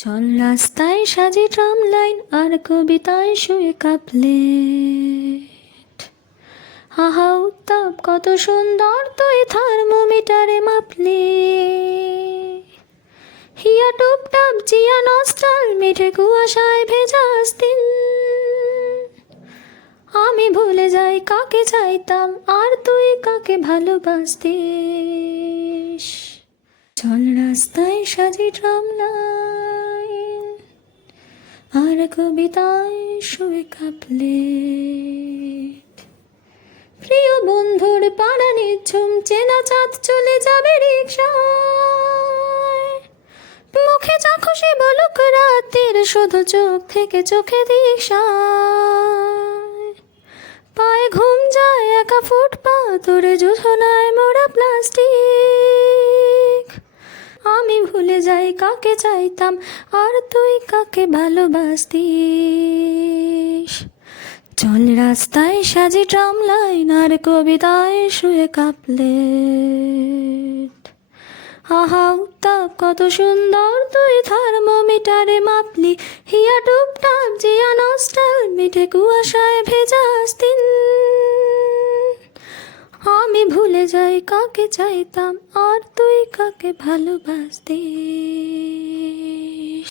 চল রাস্তায় সাজি ট্রাম লাইন আর কবিতায় শুয়ে কাপলেট। হাহা উত্তাপ কত সুন্দর তুই থার্মোমিটারে মাপলে। হিয়া টুপটাপ জিয়া নস্টাল মিঠে কুয়াশায় ভেজা দিন। আমি ভুলে যাই কাকে চাইতাম আর তুই কাকে ভালোবাসতিস। চল রাস্তায় সাজি ট্রাম লাইন আর কবিতায় শুয়ে কাপলেট। প্রিয় বন্ধুর পাড়া নিঝুম চেনা চাঁদ চলে যাবে রিকশায়। মুখে যা খুশি বলুক রাতের শুধু চোখ থেকে চোখে দিশায়। পায়ে ঘুম যায় একা ফুটপাত ওরে জোছনায় মোড়া প্লাস্টিক। আমি ভুলে যাই কাকে চাইতাম আর তুই কাকে ভালোবাসতিস। চল রাস্তায় সাজি ট্রাম লাইন আর কবিতায় শুয়ে কাপলেট। আহা উত্তাপ কত সুন্দর তুই থার্মোমিটারে মাপলি। হিয়া টুপটাপ জিয়া নস্টাল মিঠে কুয়াশায় ভেজা দিন। আমি ভুলে যাই কাকে চাইতাম আর তুই কাকে ভালোবাসতিস।